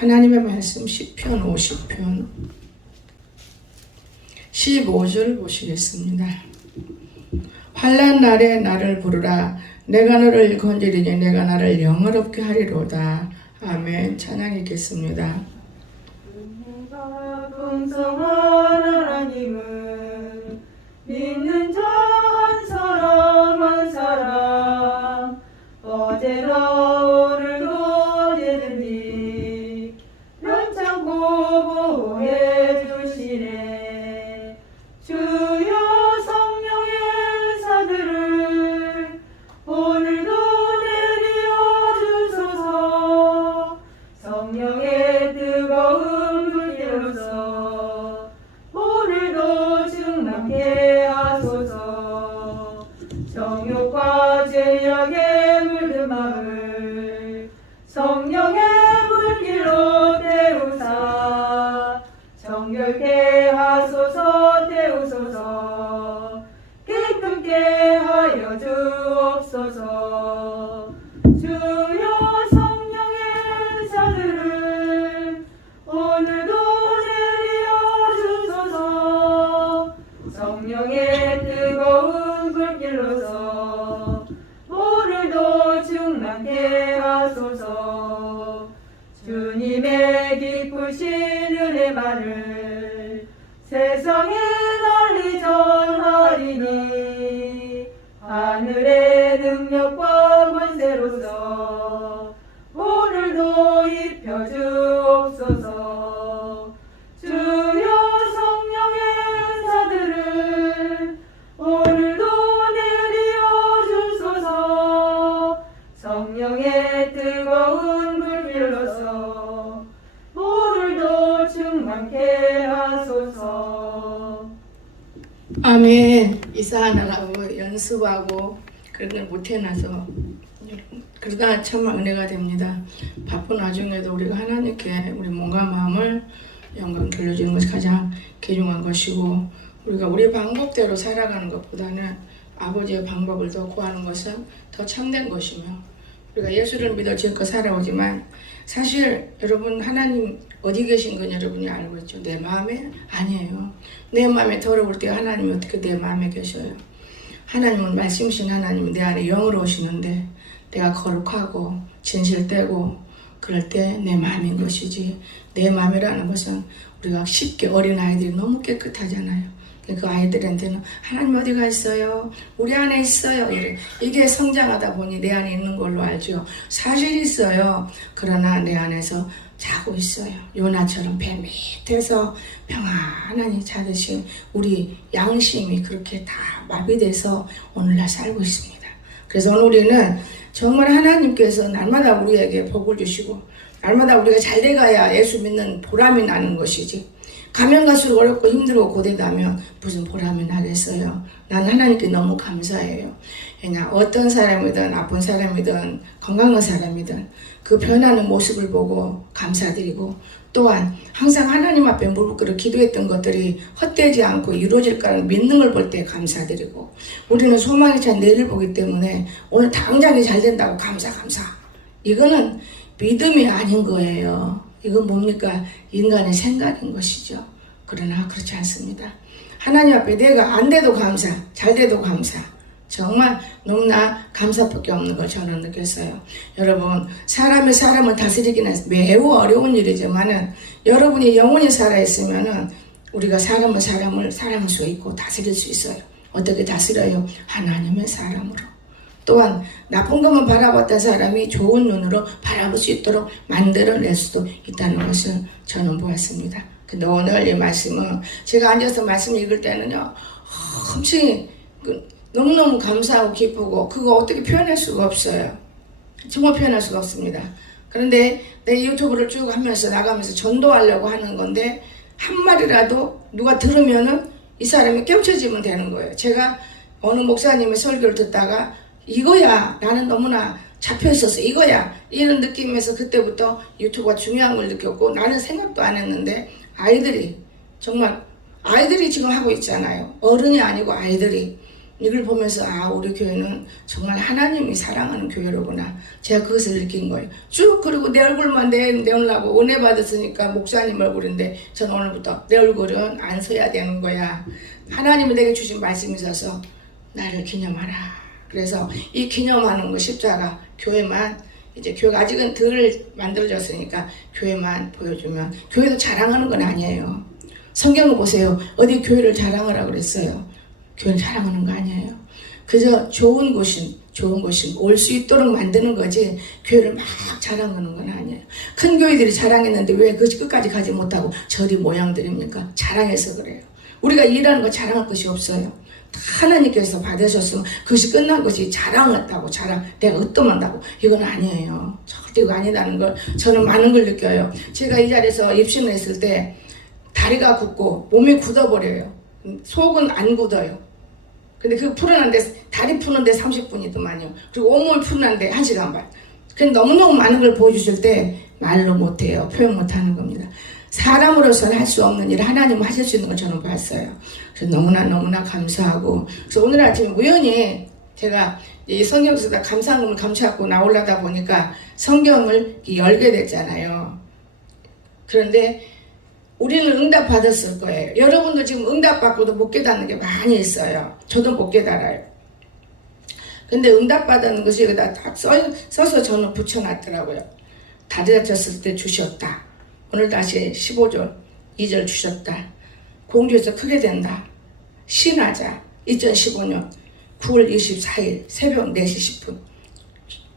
하나님의 말씀 시편 50편 15절 보시겠습니다. 환난 날에 나를 부르라. 내가 너를 건지리니 내가 나를 영화롭게 하리로다. 아멘. 찬양 있겠습니다. 풍성한 하나님은 믿는 자 한 사람 어제나 오늘도 언제든지 변찮고 보호해 주시네. 주여 성령의 은사들을 오늘도 내려 주소서. 성령의 뜨거운 불길로서 오늘도 충만케 하소서. 정욕과 죄악에 물든 마음을 성령의 물길로 태우사 정결케 하소서. 태우소서. 깨끗게 하여 주옵소서. 주여 성령의 은사들을 오늘도 내려 주소서. 성령의 뜨거운 불길로서 오늘도 충만케 하소서. 주님의 기쁘신 은혜만을 세상에 널리 전하리니 하늘의 능력과 권세로서 오늘도 입혀 주옵소서. 주여 성령의 은사들을 오늘도 내려 주소서. 성령의 뜨거운 불길로서 오늘도 충만케 하소서. 아멘. 이사하느라고 연습하고 그런 걸 못해놔서 그러다 참 은혜가 됩니다. 바쁜 와중에도 우리가 하나님께 우리 몸과 마음을 영광 돌려주는 것이 가장 귀중한 것이고, 우리가 우리 방법대로 살아가는 것보다는 아버지의 방법을 더 구하는 것은 더 참된 것이며, 우리가 예수를 믿어 지금껏 살아오지만 사실 여러분 하나님 어디 계신 건 여러분이 알고 있죠. 내 마음에? 아니에요. 내 마음에 더러울 때 하나님이 어떻게 내 마음에 계셔요. 하나님은 말씀이신 하나님은 내 안에 영으로 오시는데 내가 거룩하고 진실되고 그럴 때 내 마음인 것이지, 내 마음이라는 것은 우리가 쉽게 어린아이들이 너무 깨끗하잖아요. 그 아이들한테는 하나님 어디가 있어요? 우리 안에 있어요. 이게 성장하다 보니 내 안에 있는 걸로 알죠. 사실 있어요. 그러나 내 안에서 자고 있어요. 요나처럼 배 밑에서 평안하니 자듯이 우리 양심이 그렇게 다 마비돼서 오늘날 살고 있습니다. 그래서 오늘 우리는 정말 하나님께서 날마다 우리에게 복을 주시고 날마다 우리가 잘 돼가야 예수 믿는 보람이 나는 것이지, 가면 갈수록 어렵고 힘들고 고되다면 무슨 보람이 나겠어요. 난 하나님께 너무 감사해요. 그냥 어떤 사람이든 아픈 사람이든 건강한 사람이든 그 변하는 모습을 보고 감사드리고, 또한 항상 하나님 앞에 무릎 꿇어 기도했던 것들이 헛되지 않고 이루어질 거라는 믿는 걸 볼 때 감사드리고, 우리는 소망이 찬 내일을 보기 때문에 오늘 당장이 잘 된다고 감사. 이거는 믿음이 아닌 거예요. 이건 뭡니까? 인간의 생각인 것이죠. 그러나 그렇지 않습니다. 하나님 앞에 내가 안 돼도 감사, 잘 돼도 감사, 정말 너무나 감사밖에 없는 걸 저는 느꼈어요. 여러분, 사람을 다스리기는 매우 어려운 일이지만은 여러분이 영원히 살아있으면은 우리가 사람을 사랑할 수 있고 다스릴 수 있어요. 어떻게 다스려요? 하나님의 사람으로. 또한 나쁜 것만 바라봤던 사람이 좋은 눈으로 바라볼 수 있도록 만들어낼 수도 있다는 것을 저는 보았습니다. 근데 오늘 이 말씀은 제가 앉아서 말씀 읽을 때는요, 엄청 너무너무 감사하고 기쁘고 그거 어떻게 표현할 수가 없어요. 정말 표현할 수가 없습니다. 그런데 내 유튜브를 쭉 하면서 나가면서 전도하려고 하는 건데 한 말이라도 누가 들으면은 이 사람이 깨우쳐지면 되는 거예요. 제가 어느 목사님의 설교를 듣다가 이거야, 나는 너무나 잡혀있었어, 이거야, 이런 느낌에서 그때부터 유튜브가 중요한 걸 느꼈고, 나는 생각도 안 했는데 아이들이 정말 아이들이 지금 하고 있잖아요. 어른이 아니고 아이들이 이걸 보면서 우리 교회는 정말 하나님이 사랑하는 교회로구나. 제가 그것을 느낀 거예요. 쭉 그리고 내 얼굴만 내오려고 은혜 받았으니까 목사님 얼굴인데 전 오늘부터 내 얼굴은 안 서야 되는 거야. 하나님이 내게 주신 말씀이 있어서 나를 기념하라. 그래서 이 기념하는 거 십자가 교회만 이제 교회가 아직은 덜 만들어졌으니까 교회만 보여주면 교회도 자랑하는 건 아니에요. 성경을 보세요. 어디 교회를 자랑하라고 그랬어요. 교회를 자랑하는 거 아니에요. 그저 좋은 곳인 올 수 있도록 만드는 거지 교회를 막 자랑하는 건 아니에요. 큰 교회들이 자랑했는데 왜 그 끝까지 가지 못하고 저리 모양들입니까? 자랑해서 그래요. 우리가 일하는 거 자랑할 것이 없어요. 다 하나님께서 받으셨으면 그것이 끝난 것이 자랑했다고 내가 어떠만다고 이건 아니에요. 절대 이거 아니다는 걸 저는 많은 걸 느껴요. 제가 이 자리에서 입신을 했을 때 다리가 굳고 몸이 굳어버려요. 속은 안 굳어요. 근데 그 풀어낸데 다리 푸는데 30분이더만요. 그리고 온몸을 풀어낸데 1시간 반. 근데 너무너무 많은 걸 보여주실 때 말로 못해요. 표현 못하는 겁니다. 사람으로서는 할 수 없는 일을 하나님은 하실 수 있는 걸 저는 봤어요. 그래서 너무나 감사하고 그래서 오늘 아침에 우연히 제가 이 성경 쓰다 감사함을 감춰갖고 나오려다 보니까 성경을 열게 됐잖아요. 그런데 우리는 응답 받았을 거예요. 여러분도 지금 응답 받고도 못 깨닫는 게 많이 있어요. 저도 못 깨달아요. 근데 응답 받는 것이 여기다 딱 써서 저는 붙여놨더라고요. 다리 다쳤을 때 주셨다. 오늘 다시 15절 2절 주셨다. 공주에서 크게 된다. 신하자 2015년 9월 24일 새벽 4시 10분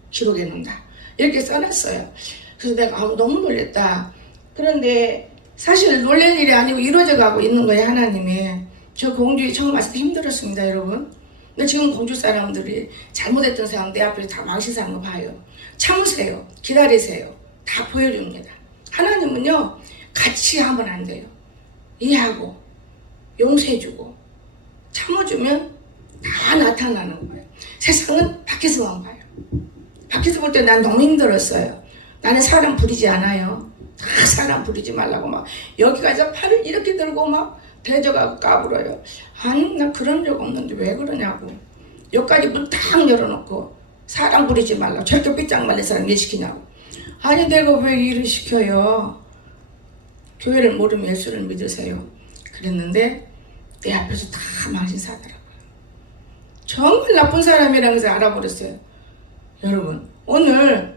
기록해 놓는다. 이렇게 써놨어요. 그래서 내가 너무 놀랬다. 그런데 사실 놀랄 일이 아니고 이루어져 가고 있는 거예요. 하나님이. 저 공주에 처음 왔을 때 힘들었습니다. 여러분. 근데 지금 공주 사람들이 잘못했던 사람 내 앞에서 다 망신사는 거 봐요. 참으세요. 기다리세요. 다 보여줍니다. 하나님은요 같이 하면 안 돼요. 이해하고 용서해주고 참아주면 다 나타나는 거예요. 세상은 밖에서만 봐요. 밖에서 볼 때 난 너무 힘들었어요. 나는 사람 부리지 않아요. 다 사람 부리지 말라고 막 여기 가서 팔을 이렇게 들고 막 대적하고 까불어요. 아니 나 그런 적 없는데 왜 그러냐고. 여기까지 문 딱 열어놓고 사람 부리지 말라고 저렇게 삐짝 말린 사람 일 시키냐고. 아니 내가 왜 일을 시켜요. 교회를 모르면 예수를 믿으세요. 그랬는데 내 앞에서 다 망신사더라고요. 정말 나쁜 사람이라는 것을 알아버렸어요. 여러분 오늘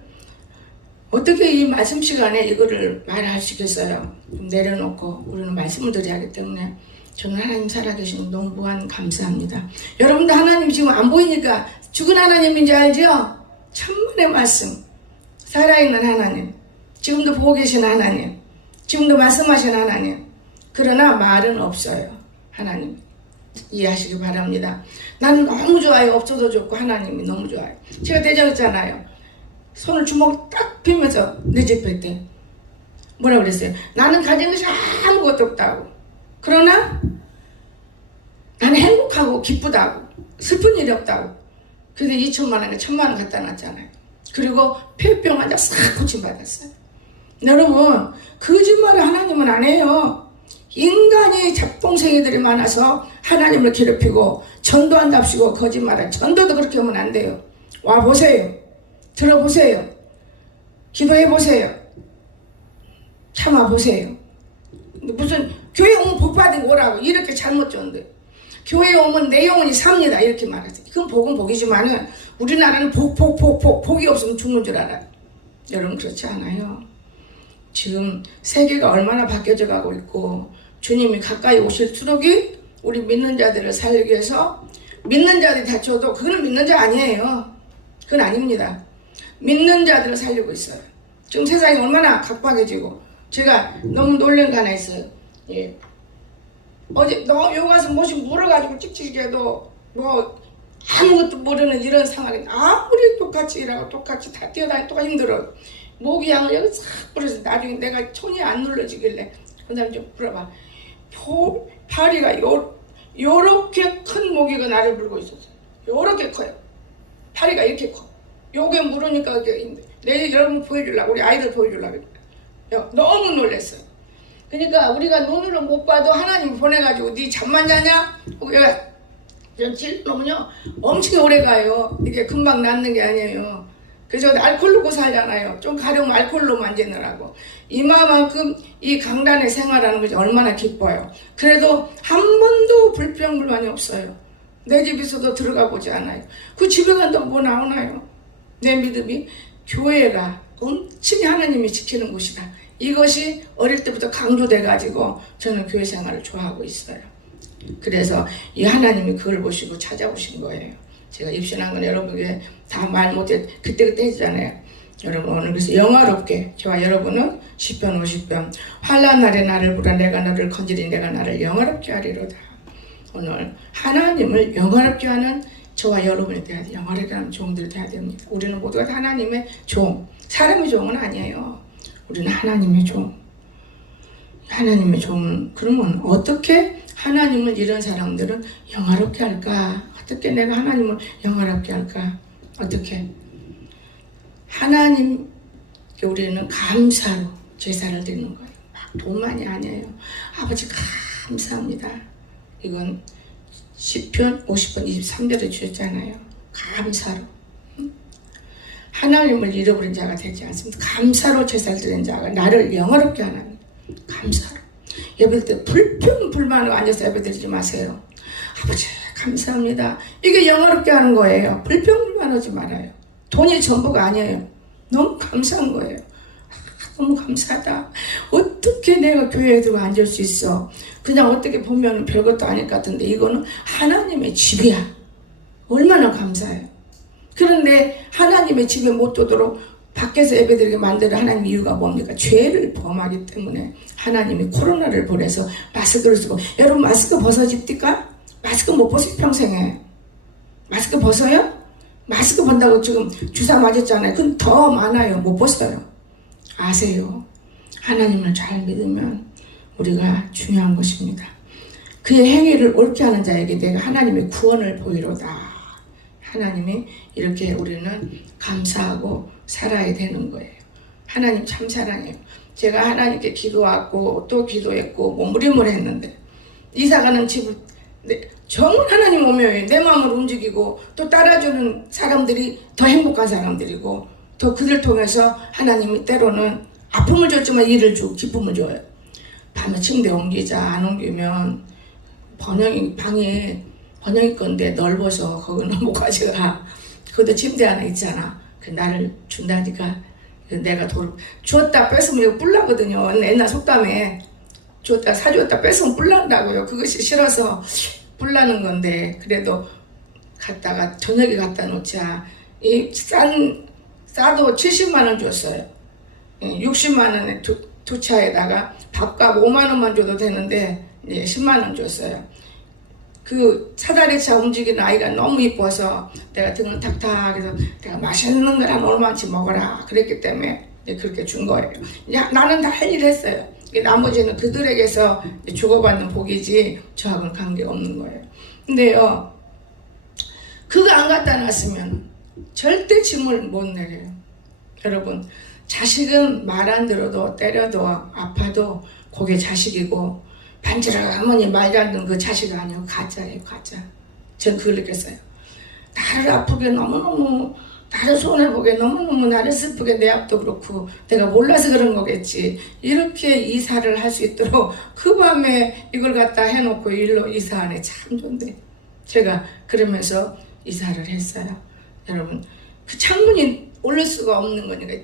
어떻게 이 말씀 시간에 이거를 말할 수 있겠어요. 좀 내려놓고 우리는 말씀을 드려야 하기 때문에 저는 하나님 살아계시면 너무 무한 감사합니다. 여러분도 하나님 지금 안 보이니까 죽은 하나님인지 알죠? 천만의 말씀. 살아있는 하나님. 지금도 보고 계신 하나님. 지금도 말씀하신 하나님. 그러나 말은 없어요. 하나님. 이해하시기 바랍니다. 나는 너무 좋아요. 없어도 좋고 하나님이 너무 좋아요. 제가 대적했잖아요. 손을 주먹 딱 펴면서 내 집회 때 뭐라고 그랬어요? 나는 가진 것이 아무것도 없다고. 그러나 나는 행복하고 기쁘다고. 슬픈 일이 없다고. 그래서 2천만 원에 1,000만 원 갖다 놨잖아요. 그리고 폐병 환자 싹 고침받았어요. 여러분 거짓말을 하나님은 안 해요. 인간이 잡동생이들이 많아서 하나님을 괴롭히고 전도한답시고 거짓말을 전도도 그렇게 하면 안 돼요. 와보세요. 들어보세요. 기도해보세요. 참아보세요. 무슨 교회 오면 복받은 오라고 이렇게 잘못 줬는데 교회 오면 내 영혼이 삽니다 이렇게 말하세요. 그건 복은 복이지만은 우리나라는 복이 없으면 죽는 줄 알아요. 여러분 그렇지 않아요. 지금 세계가 얼마나 바뀌어져 가고 있고 주님이 가까이 오실수록이 우리 믿는 자들을 살리기 위해서 믿는 자들이 다쳐도 그건 믿는 자 아니에요. 그건 아닙니다. 믿는 자들을 살리고 있어요. 지금 세상이 얼마나 각박해지고 제가 너무 놀란 거 하나 있어요. 예. 어제 너 여기 가서 뭐씩 물어가지고 찍찍해도 뭐 아무것도 모르는 이런 상황이 아무리 똑같이 일하고 똑같이 다 뛰어다니고 똑같이 힘들어. 모기 양을 여기 싹 뿌려서 나중에 내가 손이 안 눌러지길래 그 다음에 좀 물어봐. 파리가 요렇게 큰 모기가 나를 물고 있었어요. 요렇게 커요. 파리가 이렇게 커. 요게 물으니까 내 여러분 보여주려고 우리 아이들 보여주려고 너무 놀랐어요. 그러니까 우리가 눈으로 못 봐도 하나님 보내가지고 네 잠만 자냐? 전 찔러놓으면요 엄청 오래 가요. 이게 금방 낫는 게 아니에요. 그래서 알코올 넣고 살잖아요. 좀 가려면 알코올로 만지느라고. 이마만큼 이 강단에 생활하는 것이 얼마나 기뻐요. 그래도 한 번도 불평불만이 없어요. 내 집에서도 들어가 보지 않아요. 그 집에 간다고 뭐 나오나요? 내 믿음이 교회가 엄청 하나님이 지키는 곳이다. 이것이 어릴 때부터 강조돼가지고 저는 교회 생활을 좋아하고 있어요. 그래서 이 하나님이 그걸 보시고 찾아오신 거예요. 제가 입신한 건 여러분에게 다 말 못해 그때그때 해주잖아요. 여러분 오늘 그래서 영화롭게 저와 여러분은 시편 50편 환난 날에 나를 부라 내가 너를 건지리 내가 나를 영화롭게 하리로다. 오늘 하나님을 영화롭게 하는 저와 여러분이 돼야 돼요. 영화롭게 하는 종들이 돼야 됩니다. 우리는 모두가 하나님의 종. 사람의 종은 아니에요. 우리는 하나님의 종. 하나님의 종. 그러면 어떻게 하나님을 이런 사람들은 영화롭게 할까? 어떻게 내가 하나님을 영화롭게 할까? 어떻게? 하나님께 우리는 감사로 제사를 드리는 거예요. 막 돈만이 아니에요. 아버지 감사합니다. 이건 시편 50편 23절에 주셨잖아요. 감사로. 하나님을 잃어버린 자가 되지 않습니다. 감사로 제사를 드리는 자가 나를 영화롭게 하나님. 감사로. 예배 때 불평불만으로 앉아서 예배 드리지 마세요. 아버지 감사합니다. 이게 영화롭게 하는 거예요. 불평불만하지 말아요. 돈이 전부가 아니에요. 너무 감사한 거예요. 너무 감사하다. 어떻게 내가 교회에 들어 앉을 수 있어. 그냥 어떻게 보면 별것도 아닐 것 같은데 이거는 하나님의 집이야. 얼마나 감사해요. 그런데 하나님의 집에 못 들도록 밖에서 예배드리게 만드는 하나님 이유가 뭡니까? 죄를 범하기 때문에 하나님이 코로나를 보내서 마스크를 쓰고. 여러분 마스크 벗어집니까? 마스크 못 벗어요 평생에. 마스크 벗어요? 마스크 본다고 지금 주사 맞았잖아요. 그건 더 많아요. 못 벗어요. 아세요? 하나님을 잘 믿으면 우리가 중요한 것입니다. 그의 행위를 옳게 하는 자에게 내가 하나님의 구원을 보이로다. 하나님이 이렇게 우리는 감사하고 살아야 되는 거예요. 하나님 참 사랑해요. 제가 하나님께 기도하고 또 기도했고 몸부림을 했는데 이사가는 집을 정말 하나님 오면 내 마음을 움직이고 또 따라주는 사람들이 더 행복한 사람들이고 또 그들 통해서 하나님이 때로는 아픔을 줬지만 일을 주고 기쁨을 줘요. 밤에 침대 옮기자 안 옮기면 방이 번영이 건데 넓어서 거기는 못 가져가. 그것도 침대 하나 있잖아. 그 나를 준다니까 내가 돈 주었다 뺏으면 이거 뿔나거든요. 옛날 속담에 주었다 사주었다 뺏으면 뿔난다고요. 그것이 싫어서 뿔나는 건데 그래도 갔다가 저녁에 갖다 놓자. 이 싸도 70만 원 줬어요. 60만 원에 두 차에다가 밥값 5만 원만 줘도 되는데 이제 10만 원 줬어요. 그 사다리차 움직이는 아이가 너무 이뻐서 내가 등을 탁탁 해서 내가 맛있는 거랑 얼마치 먹어라 그랬기 때문에 그렇게 준 거예요. 나는 다 할 일 했어요. 나머지는 그들에게서 주고받는 복이지 저하고는 관계없는 거예요. 근데요 그거 안 갖다 놨으면 절대 짐을 못 내려요. 여러분 자식은 말 안 들어도 때려도 아파도 그게 자식이고 반지락하면 말도 안 듣는 그 자식 아니에요. 가짜예요. 가짜. 전 그걸 느꼈어요. 나를 아프게 너무너무 나를 손해보게 너무너무 나를 슬프게 내 앞도 그렇고 내가 몰라서 그런 거겠지. 이렇게 이사를 할 수 있도록 그 밤에 이걸 갖다 해놓고 일로 이사하네. 참 좋은데 제가 그러면서 이사를 했어요. 여러분 그 창문이 올릴 수가 없는 거니까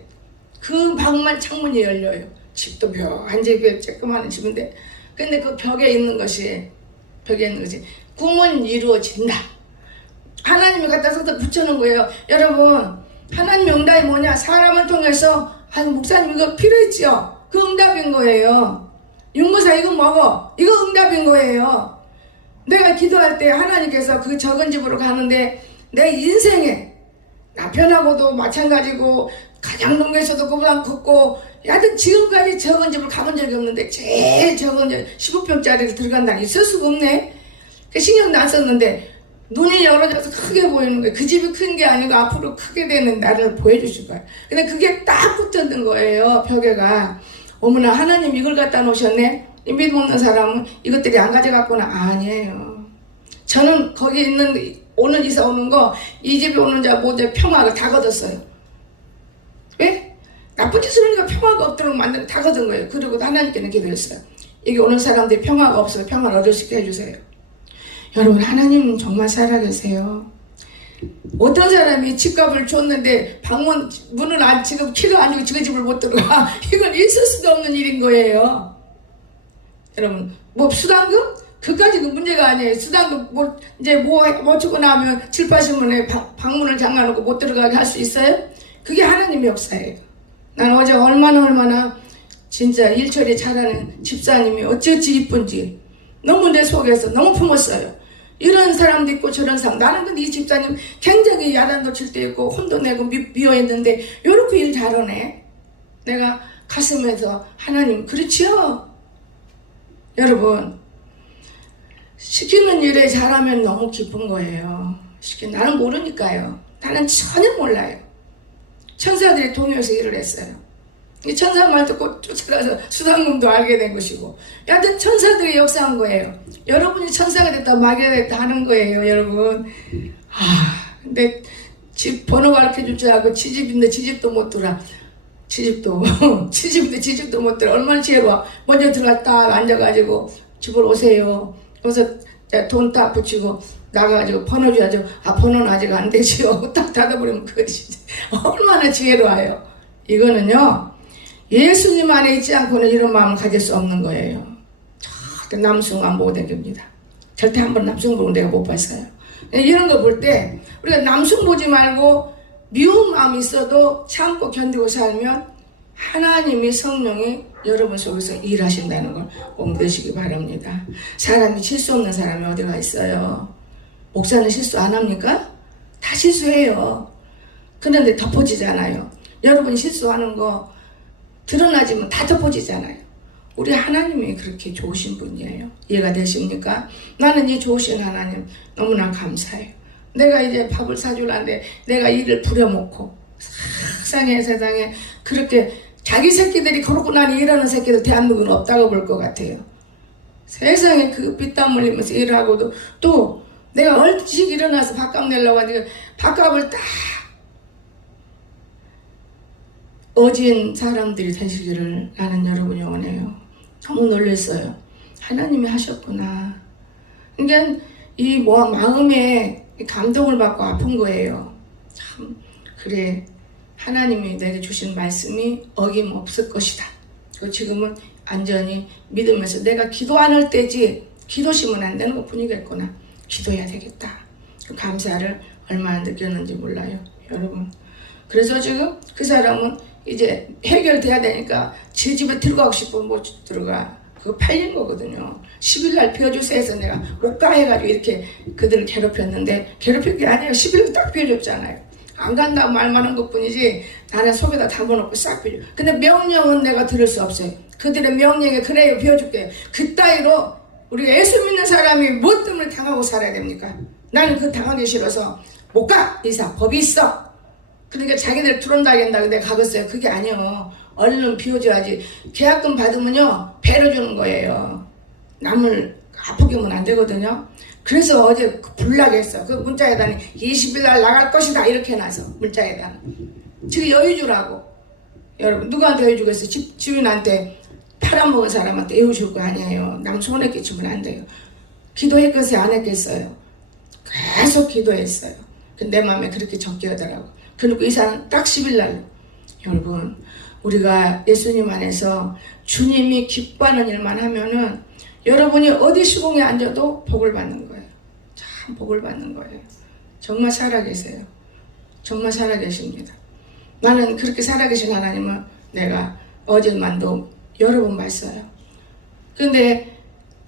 그 방만 창문이 열려요. 집도 묘한 집에 조그마한 집인데 근데 그 벽에 있는 것이 꿈은 이루어진다. 하나님이 갖다 써서 붙여놓은 거예요. 여러분 하나님의 응답이 뭐냐? 사람을 통해서 목사님 이거 필요했지요? 그 응답인 거예요. 윤무사 이거 먹어. 이거 응답인 거예요. 내가 기도할 때 하나님께서 그 적은 집으로 가는데 내 인생에 남편하고도 마찬가지고 가장동에서도 그보다 컸고 하여튼 지금까지 적은 집을 가본 적이 없는데 제일 적은 15평짜리를 들어간다니 있을 수가 없네. 신경도 안 썼는데 눈이 열어져서 크게 보이는 거예요. 그 집이 큰 게 아니고 앞으로 크게 되는 나를 보여주실 거예요. 근데 그게 딱 붙었는 거예요. 벽에가. 어머나 하나님 이걸 갖다 놓으셨네. 믿음 없는 사람은 이것들이 안 가져갔구나. 아니에요. 저는 거기 있는 오는 이사 오는 거 이 집에 오는 자 모두 평화가 다 거뒀어요. 왜? 나쁜 짓을 하니까 평화가 없도록 만든 다 거둔 거예요. 그리고 하나님께는 기도했어요. 여기 오는 사람들이 평화가 없어서 평화를 얻을 수 있게 해주세요. 여러분, 하나님은 정말 살아계세요. 어떤 사람이 집값을 줬는데 방문 문을 지금 키도 안 주고 그 집을 못 들어가. 이건 있을 수도 없는 일인 거예요. 여러분, 뭐 수당금? 그까지는 문제가 아니에요. 수당금 이제 뭐 주고 나면 7, 80분에 방문을 잠가놓고 못 들어가게 할 수 있어요? 그게 하나님의 역사예요. 난 어제 얼마나 진짜 일처리 잘하는 집사님이 어찌어찌 이쁜지 너무 내 속에서 너무 품었어요. 이런 사람도 있고 저런 사람. 나는 근데 이 집사님 굉장히 야단도 칠 때 있고 혼도 내고 미워했는데 요렇게 일 잘하네. 내가 가슴에서 하나님 그렇지요? 여러분, 시키는 일에 잘하면 너무 기쁜 거예요. 나는 모르니까요. 나는 전혀 몰라요. 천사들이 동요해서 일을 했어요. 이 천사 말 듣고 쫓아가서 수당금도 알게 된 것이고, 여하튼 천사들이 역사한 거예요. 여러분이 천사가 됐다 마귀가 됐다 하는 거예요, 여러분. 근데 집 번호 가르쳐줄 줄 알고 지집인데 지집도 못 들어. 지집인데 지집도 못 들어. 얼마나 지혜로워. 먼저 들어갔다 앉아가지고 집으로 오세요. 그래서 돈 딱 붙이고 나가가지고 번호 줘야죠. 번호는 아직 안 되지요. 딱 닫아버리면 그것이 얼마나 지혜로워요. 이거는요, 예수님 안에 있지 않고는 이런 마음을 가질 수 없는 거예요. 절대 남숭 안 보고 다닙니다. 절대 한번 남숭 보고 내가 못 봤어요. 이런 거 볼 때 우리가 남숭 보지 말고 미운 마음이 있어도 참고 견디고 살면 하나님이 성령이 여러분 속에서 일하신다는 걸 꼭 믿으시기 바랍니다. 사람이 실수 없는 사람이 어디가 있어요? 목사는 실수 안 합니까? 다 실수해요. 그런데 덮어지잖아요. 여러분이 실수하는 거 드러나지면 다 덮어지잖아요. 우리 하나님이 그렇게 좋으신 분이에요. 이해가 되십니까? 나는 이 좋으신 하나님 너무나 감사해요. 내가 이제 밥을 사주려는데 내가 일을 부려먹고 세상에 그렇게 자기 새끼들이 그렇고 나니 일하는 새끼들 대한민국은 없다고 볼 것 같아요. 세상에 그 피땀 흘리면서 일하고도 또 내가 얼찍 일어나서 밥값 내려고 하니까 밥값을 딱 어진 사람들이 되시기를 나는 여러분이 원해요. 너무 놀랐어요. 하나님이 하셨구나. 그러니까 이 마음에 감동을 받고 아픈 거예요. 참 그래, 하나님이 내게 주신 말씀이 어김없을 것이다. 그리고 지금은 안전히 믿으면서 내가 기도 안 할 때지 기도심은 안 되는 것 뿐이겠구나. 기도해야 되겠다. 그 감사를 얼마나 느꼈는지 몰라요, 여러분. 그래서 지금 그 사람은 이제 해결돼야 되니까 제 집에 들어가고 싶으면 못 들어가. 그거 팔린 거거든요. 10일날 비워주세요 해서 내가 못 가 해가지고 이렇게 그들을 괴롭혔는데, 괴롭힌 게 아니에요. 10일 딱 비워줬잖아요. 안 간다고 말만 한 것 뿐이지 나는 속에다 담아놓고 싹 비워줘. 근데 명령은 내가 들을 수 없어요. 그들의 명령에 그래요 비워줄게요. 그따위로 우리가 예수 믿는 사람이 무엇 때문에 당하고 살아야 됩니까? 나는 그 당하기 싫어서 못 가. 이사 법이 있어. 그러니까 자기들 들어온다 한다고 내가 가겠어요. 그게 아니요. 얼른 비워줘야지. 계약금 받으면요 배로 주는 거예요. 남을 아프게 하면 안 되거든요. 그래서 어제 불나겠어. 그 문자에다니 20일 날 나갈 것이다 이렇게 해놔서 문자에다는 지금 여유 주라고. 여러분 누구한테 여유 주겠어요? 주인한테 팔아먹은 사람한테 여유 줄 거 아니에요. 남 손에 끼치면 안 돼요. 기도했겠어요? 안 했겠어요? 계속 기도했어요. 근데 내 마음에 그렇게 적게 하더라고. 그리고 이 사람 딱 10일 날. 여러분 우리가 예수님 안에서 주님이 기뻐하는 일만 하면은 여러분이 어디 시공에 앉아도 복을 받는 거예요. 참 복을 받는 거예요. 정말 살아계세요. 정말 살아계십니다. 나는 그렇게 살아계신 하나님은 내가 어제만도 여러 번 봤어요. 근데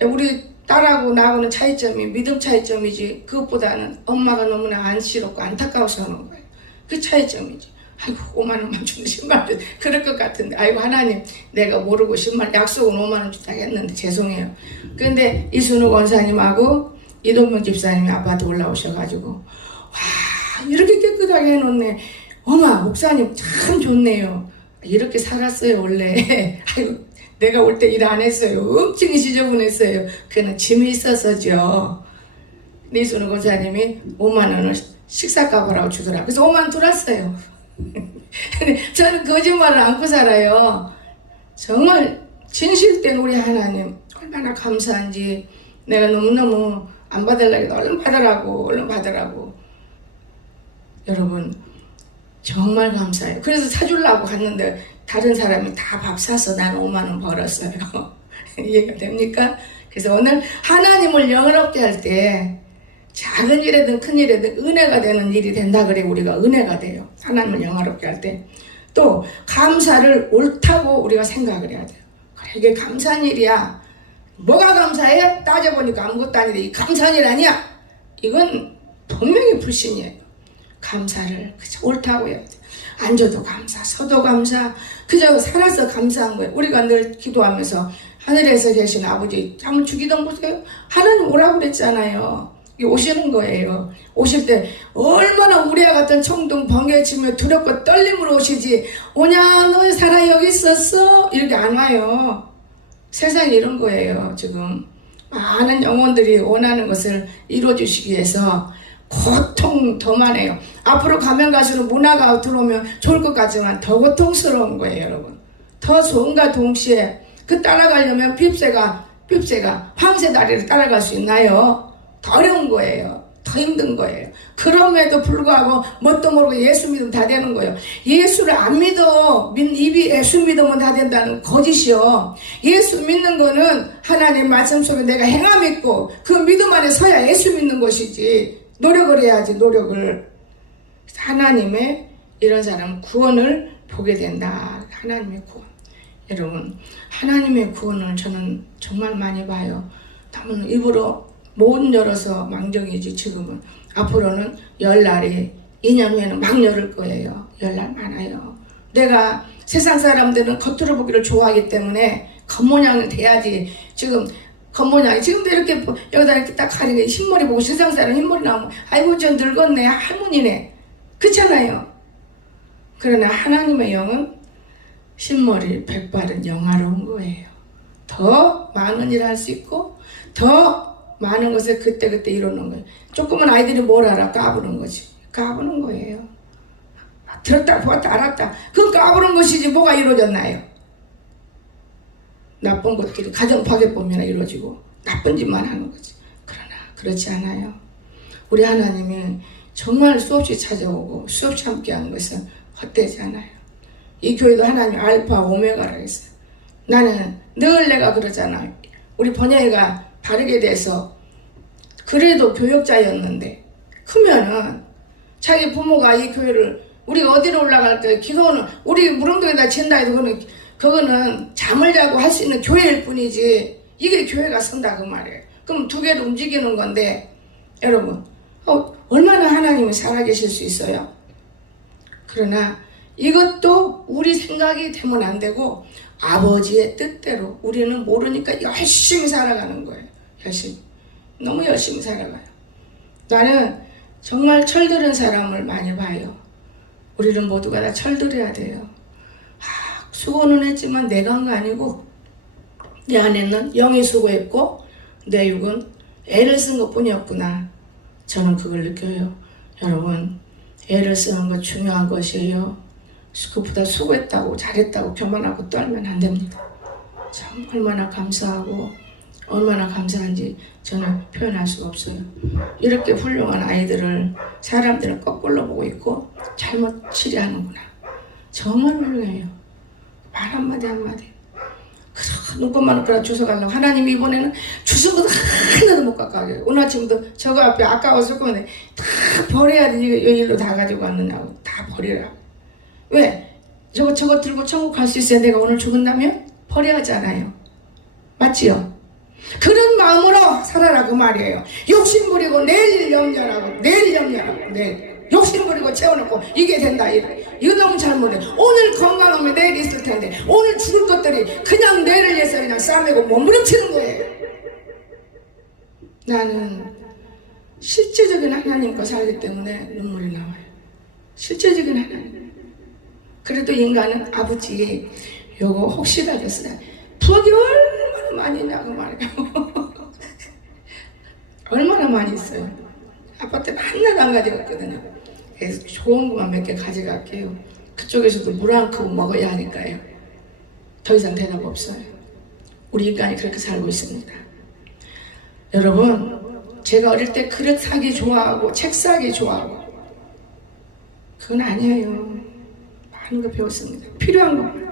우리 딸하고 나하고는 차이점이 믿음 차이점이지 그것보다는 엄마가 너무나 안쓰럽고 안타까워서 하는 거예요. 그 차이점이지. 아이고 5만 원만 주는 10만 원 그럴 것 같은데 아이고 하나님 내가 모르고 10만 약속은 5만 원 주다고 했는데 죄송해요. 근데 이순우 권사님하고 이동명 집사님이 아파트 올라오셔가지고 와 이렇게 깨끗하게 해놓네. 어마 목사님 참 좋네요. 이렇게 살았어요 원래. 아이고 내가 올 때 일 안 했어요. 엄청 지저분했어요. 그는 짐이 있어서죠. 이순우 권사님이 5만 원을 식사값이라고 주더라. 그래서 5만 원 들었어요. 저는 거짓말을 안고 살아요. 정말 진실된 우리 하나님 얼마나 감사한지. 내가 너무너무 안 받으려고 얼른 받으라고 얼른 받으라고. 여러분 정말 감사해요. 그래서 사주려고 갔는데 다른 사람이 다 밥 사서 난 5만 원 벌었어요. 이해가 됩니까? 그래서 오늘 하나님을 영화롭게 할 때 작은 일이든 큰 일이든 은혜가 되는 일이 된다 그래. 우리가 은혜가 돼요. 하나님을 영화롭게 할 때. 또 감사를 옳다고 우리가 생각을 해야 돼요. 그래, 이게 감사한 일이야. 뭐가 감사해? 따져보니까 아무것도 아닌데 이 감사한 일 아니야? 이건 분명히 불신이에요. 감사를 그저 옳다고 해야 돼요. 앉아도 감사, 서도 감사, 그저 살아서 감사한 거예요. 우리가 늘 기도하면서 하늘에서 계신 아버지 한번 주기도 보세요. 하나님 오라고 그랬잖아요. 오시는 거예요. 오실 때 얼마나 우리와 같은 청동 번개치며 두렵고 떨림으로 오시지. 오냐 너 살아 여기 있었어? 이렇게 안 와요. 세상이 이런 거예요. 지금 많은 영혼들이 원하는 것을 이루어주시기 위해서 고통 더 많아요. 앞으로 가면 갈수록 문화가 들어오면 좋을 것 같지만 더 고통스러운 거예요. 여러분 더 좋은가 동시에 그 따라가려면 핍세가 황새 다리를 따라갈 수 있나요? 더 어려운 거예요. 더 힘든 거예요. 그럼에도 불구하고 뭣도 모르고 예수 믿으면 다 되는 거예요. 예수를 안 믿어 입이 예수 믿으면 다 된다는 거짓이요. 예수 믿는 거는 하나님 말씀 속에 내가 행함 있고 그 믿음 안에 서야 예수 믿는 것이지. 노력을 해야지. 노력을. 하나님의 이런 사람 구원을 보게 된다. 하나님의 구원. 여러분 하나님의 구원을 저는 정말 많이 봐요. 너무 일부러 못 열어서 망정이지. 지금은 앞으로는 열 날이 2년 후에는 막 열을 거예요. 열 날 많아요. 내가 세상 사람들은 겉으로 보기를 좋아하기 때문에 겉모양은 돼야지. 지금 겉모양이 지금도 이렇게 여기다 이렇게 딱 가리게 흰머리 보고 세상 사람 흰머리 나오면 아이고 저 늙었네 할머니네 그렇잖아요. 그러나 하나님의 영은 흰머리 백발은 영화로운 거예요. 더 많은 일을 할 수 있고 더 많은 것을 그때그때 이루는 거예요. 조그만 아이들이 뭘 알아? 까부는 거지. 까부는 거예요. 들었다 보았다 알았다. 그건 까부는 것이지 뭐가 이루어졌나요? 나쁜 것들이 가정 파괴범이나 이루어지고 나쁜 짓만 하는 거지. 그러나 그렇지 않아요. 우리 하나님이 정말 수없이 찾아오고 수없이 함께하는 것은 헛되지 않아요. 이 교회도 하나님 알파 오메가라고 했어요. 나는 늘 내가 그러잖아요. 우리 번영이가 바르게 돼서 그래도 교역자였는데 크면은 자기 부모가 이 교회를 우리가 어디로 올라갈까요? 기도는 우리 무릉도에다 진다 해도 그거는 잠을 자고 할 수 있는 교회일 뿐이지 이게 교회가 선다 그 말이에요. 그럼 두 개를 움직이는 건데 여러분 얼마나 하나님이 살아계실 수 있어요? 그러나 이것도 우리 생각이 되면 안 되고 아버지의 뜻대로 우리는 모르니까 열심히 살아가는 거예요. 열심히. 너무 열심히 살아가요. 나는 정말 철들은 사람을 많이 봐요. 우리는 모두가 다 철들어야 돼요. 수고는 했지만 내가 한 거 아니고 내 안에는 영이 수고했고 내 육은 애를 쓴 것뿐이었구나. 저는 그걸 느껴요. 여러분 애를 쓰는 것 중요한 것이에요. 그보다 수고했다고 잘했다고 교만하고 떨면 안 됩니다. 참 얼마나 감사하고 얼마나 감사한지 저는 표현할 수가 없어요. 이렇게 훌륭한 아이들을 사람들은 거꾸로 보고 있고 잘못 치료하는구나. 정말 훌륭해요. 말 한마디 한마디. 눈곱만 그래 주워가려고 하나님이 이번에는 주신 것도 하나도 못 갖고 가게. 오늘 아침부터 저거 앞에 아까워서 건데 다 버려야 돼. 이거 일로 다 가지고 왔느냐고. 다 버리라고. 왜? 저거 들고 천국 갈 수 있어야 내가 오늘 죽은다면? 버려야 하잖아요. 맞지요? 그런 마음으로 살아라 그 말이에요. 욕심 부리고 내일 염려하고 내일 욕심 부리고 채워놓고 이게 된다 이거 너무 잘못해. 오늘 건강하면 내일 있을 텐데 오늘 죽을 것들이 그냥 내일을 위해서 그냥 싸매고 몸부림치는 거예요. 나는 실제적인 하나님과 살기 때문에 눈물이 나와요. 실제적인 하나님. 그래도 인간은 아버지 요거 혹시라겠어요. 부엌이 얼마나 많이 있냐고 말이에요. 얼마나 많이 있어요. 아파트 맨날 안 가져갔거든요. 그래서 좋은 것만 몇 개 가져갈게요. 그쪽에서도 물 한 컵 먹어야 하니까요. 더 이상 대답 없어요. 우리 인간이 그렇게 살고 있습니다. 여러분, 제가 어릴 때 그릇 사기 좋아하고 책 사기 좋아하고 그건 아니에요. 많은 거 배웠습니다. 필요한 거.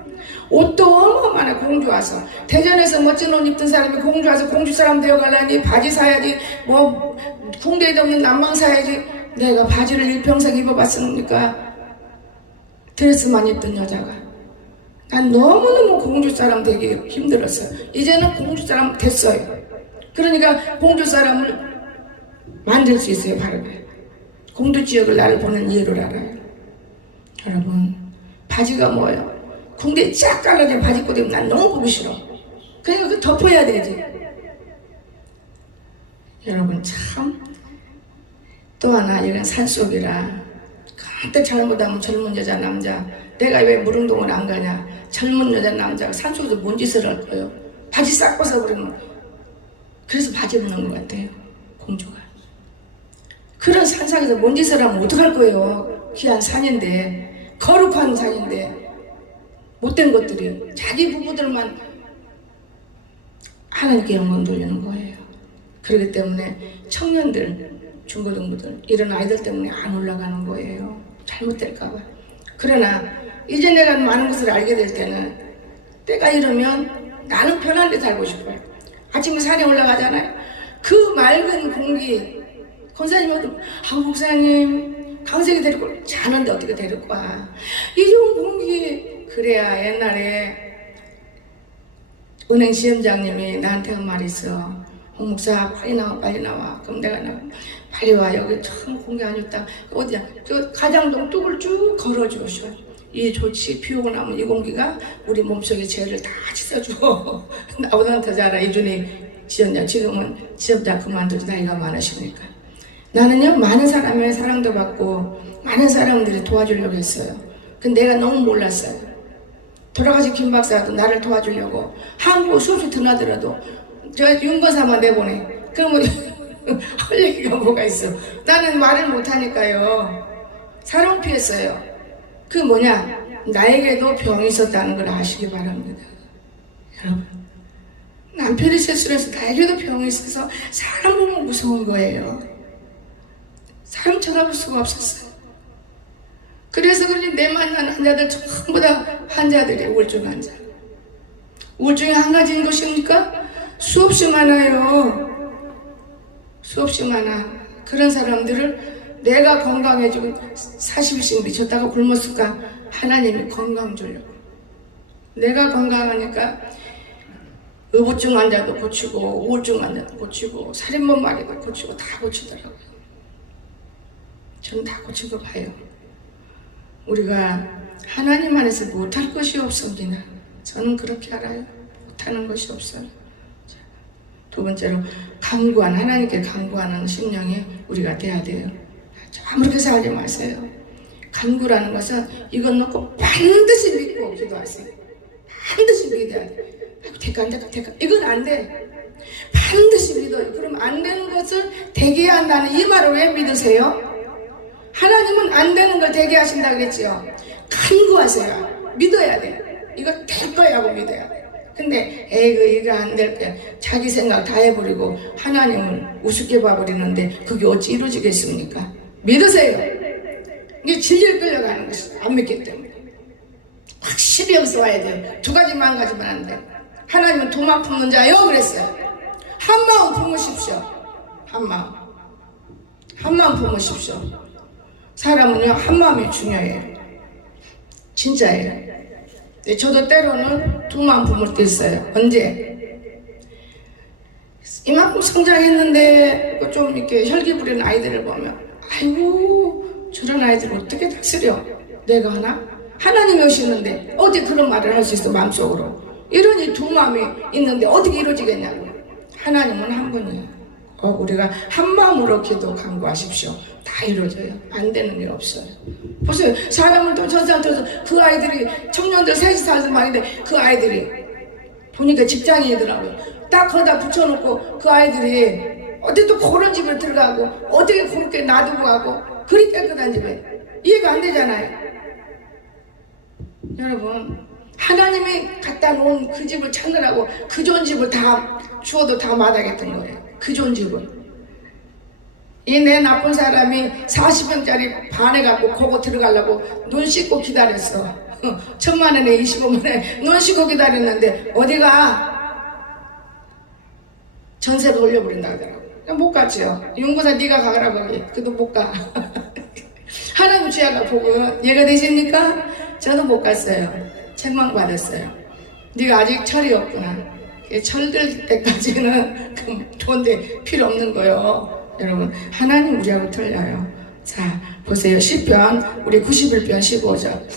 옷도 어마어마하네. 공주 와서 대전에서 멋진 옷 입던 사람이 공주 와서 공주 사람 되어가려니 바지 사야지, 뭐 궁대에도 없는 남방 사야지. 내가 바지를 일평생 입어봤습니까? 드레스만 입던 여자가. 난 너무너무 공주 사람 되기 힘들었어요. 이제는 공주 사람 됐어요. 그러니까 공주 사람을 만들 수 있어요. 바로 공주 지역을 나를 보는 이유를 알아요. 여러분, 바지가 뭐예요? 궁대에 쫙 깔라진 바지 꼬리면 난 너무 보기 싫어. 그러니까 그 덮어야 되지. 여러분, 참 또 하나, 이런 산속이라 그때 잘못하면 젊은 여자 남자, 내가 왜 무릉동을 안 가냐, 젊은 여자 남자가 산속에서 뭔 짓을 할 거예요? 바지 싹 벗어버리면. 그래서 바지 입는 것 같아요, 공주가. 그런 산상에서 뭔 짓을 하면 어떡할 거예요? 귀한 산인데, 거룩한 산인데, 못된 것들이 자기 부부들만 하나님께 영광 돌리는 거예요. 그렇기 때문에 청년들, 중고등부들, 이런 아이들 때문에 안 올라가는 거예요. 잘못될까봐. 그러나 이제 내가 많은 것을 알게 될 때는, 때가 이르면 나는 편한 데 살고 싶어요. 아침에 산에 올라가잖아요. 그 맑은 공기, 권사님하고 목사님 강석이 데리고 자는데 어떻게 데리고 와. 이 좋은 공기. 그래야 옛날에 은행 시험장님이 나한테 한 말이 있어. 홍 목사 빨리 나와, 빨리 나와. 그럼 내가 빨리 와. 여기 참 공기 안 좋다. 어디야? 저 가장동 뚝을 쭉 걸어주셔. 이 좋지. 비 오고 나면 이 공기가 우리 몸속에 죄를 다 씻어줘. 나보다 더 잘 알아. 이준희 지원자. 지금은 지원자 그만두지 나이가 많으시니까. 나는요, 많은 사람의 사랑도 받고 많은 사람들이 도와주려고 했어요. 근데 내가 너무 몰랐어요. 돌아가신 김 박사도 나를 도와주려고 한국 수없이 드나들어도 저 윤건사만 내보내. 그러면 할 얘기가 뭐가 있어. 나는 말을 못하니까요. 사랑 피했어요. 그 뭐냐, 나에게도 병이 있었다는 걸 아시기 바랍니다. 여러분, 남편이 실수를 해서 나에게도 병이 있어서 사람 보면 무서운 거예요. 사람 쳐다볼 수가 없었어요. 그래서 그런지 내 만난 환자들 전부 다 환자들이 우울증 환자. 우울증이 한 가지인 것입니까? 수없이 많아요. 수없이 많아. 그런 사람들을 내가 건강해지고 40일씩 미쳤다가 굶었을까? 하나님이 건강 주려고. 내가 건강하니까 의부증 환자도 고치고 우울증 환자도 고치고 살인범 마귀도 고치고 다 고치더라고요. 저는 다 고친 거 봐요. 우리가 하나님 안에서 못할 것이 없습니다. 저는 그렇게 알아요. 못하는 것이 없어요. 두 번째로 간구한, 하나님께 간구하는 심령이 우리가 돼야 돼요. 아무렇게 살지 마세요. 간구라는 것은 이것 놓고 반드시 믿고 기도하세요. 반드시 믿어야 돼. 될까 안 될까 될까, 이건 안 돼. 반드시 믿어요. 그럼 안 되는 것을 되게 한다는 이 말을 왜 믿으세요? 하나님은 안 되는 걸 되게 하신다 그랬지요. 간구하세요. 믿어야 돼. 이거 될 거야 하고 믿어야 돼. 근데 이거 안 될 거야. 자기 생각 다 해버리고 하나님을 우습게 봐버리는데 그게 어찌 이루어지겠습니까? 믿으세요. 이게 질질 끌려가는 것이 안 믿기 때문에. 확실히 여기서 와야 돼요. 두 가지만 가지면 안 돼요. 하나님은 두 마음 품는 자요 그랬어요. 한 마음 품으십시오. 한 마음. 한 마음 품으십시오. 사람은요, 한 마음이 중요해요. 진짜예요. 저도 때로는 두 마음 품을 때 있어요. 언제? 이만큼 성장했는데 좀 이렇게 혈기 부리는 아이들을 보면, 아이고, 저런 아이들을 어떻게 다스려? 내가 하나? 하나님이 오시는데 어디 그런 말을 할 수 있어, 마음속으로. 이러니 두 마음이 있는데 어떻게 이루어지겠냐고. 하나님은 한 분이에요. 우리가 한 마음으로 기도 간구하십시오. 다 이루어져요. 안 되는 게 없어요. 보세요. 사람을 또 전사한테서 그 아이들이 청년들 셋이 살던 말인데 그 아이들이 보니까 직장인이더라고요. 딱 거기다 붙여놓고 그 아이들이 어떻게 또 그런 집에 들어가고 어떻게 그렇게 놔두고 가고 그리 깨끗한 집에 이해가 안 되잖아요. 여러분 하나님이 갖다 놓은 그 집을 찾느라고 그 좋은 집을 다 주어도 다 마다했던 거예요. 그 좋은 집을. 이 내 나쁜 사람이 40평짜리 반해갖고 그거 들어가려고 눈 씻고 기다렸어. 1000만원에 25만원에 눈 씻고 기다렸는데 어디가 전세를 돌려버린다 하더라고. 못 갔죠. 윤구사 네가 가라고 하기. 그래도 못 가. 하나님 주야가 복은 얘가 되십니까? 저도 못 갔어요. 책망받았어요. 네가 아직 철이 없구나. 철들 때까지는 돈데 필요 없는 거요. 여러분 하나님 우리하고 틀려요. 자 보세요. 시편 우리 91편 15절.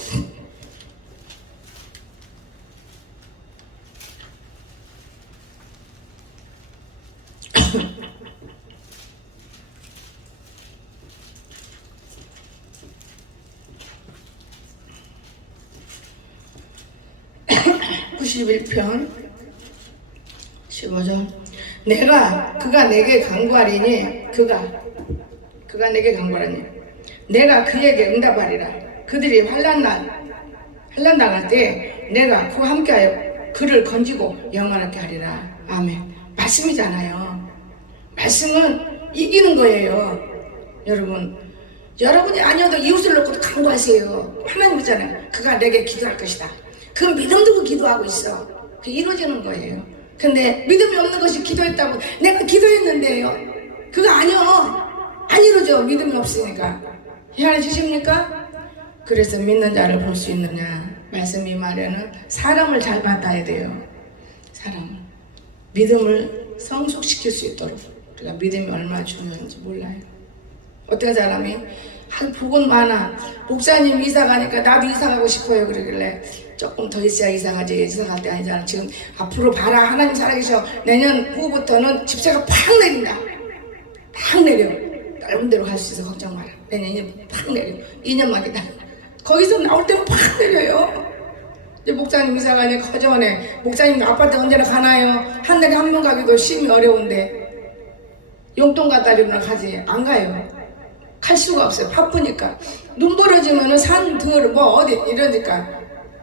(91편) 15절. 그가 내게 간구하리니 그가 내게 간구하리니 내가 그에게 응답하리라. 그들이 환난 당할 때 내가 그와 함께하여 그를 건지고 영원하게 하리라. 아멘. 말씀이잖아요. 말씀은 이기는 거예요. 여러분이 아니어도 이웃을 놓고 간구하세요. 하나님이잖아요. 그가 내게 기도할 것이다. 그 믿음 두고 기도하고 있어. 그게 이루어지는 거예요. 근데 믿음이 없는 것이 기도했다고 내가 기도했는데요. 그거 아니요. 안 이루어져. 믿음이 없으니까. 희한해 주십니까? 그래서 믿는 자를 볼 수 있느냐. 말씀이 말에는 사람을 잘 받아야 돼요. 사람을. 믿음을 성숙시킬 수 있도록. 우리가 믿음이 얼마나 중요한지 몰라요. 어떤 사람이 복은 많아. 목사님 이사 가니까 나도 이사 가고 싶어요. 그러길래 조금 더 있어야 이사 가지. 이사 갈 때 아니잖아. 지금 앞으로 봐라. 하나님 살아계셔. 내년 후부터는 집세가 팍 내린다. 팍 내려. 넓은 데로 갈 수 있어. 걱정 마라. 내년 2년 팍 내려. 2년만 기다려. 거기서 나올 때는 팍 내려요. 이제 목사님 이사 가니까 허전해. 목사님 아파트 언제나 가나요? 한 달에 한 번 가기도 심히 어려운데 용돈 갖다 주면 가지. 안 가요. 갈 수가 없어요. 바쁘니까. 눈 부러지면은 산 들 뭐 어디 이러니까